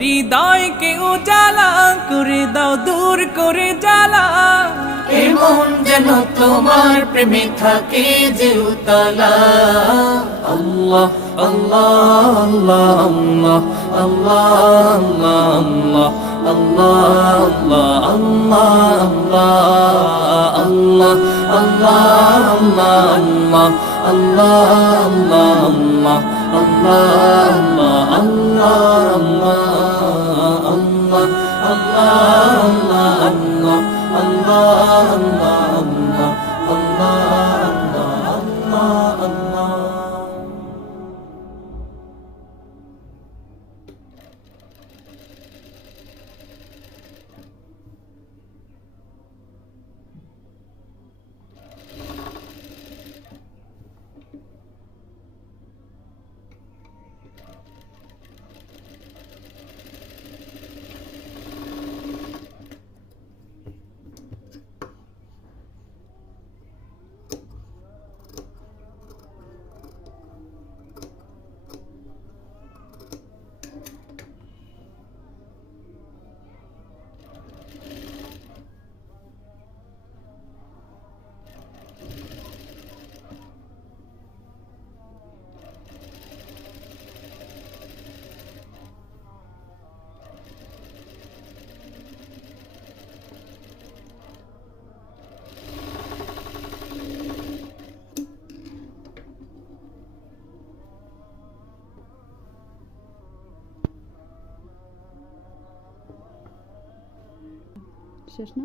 হৃদয়কে উজালা করে দাও, দূর করে জ্বালা। এমন যেন তোমার প্রেমে থাকে যে উতলা। আল্লাহ আল্লাহ আল্লাহ আল্লাহ আল্লাহ আল্লাহ আল্লাহ আল্লাহ আল্লাহ আল্লাহ আল্লাহ শেষ না?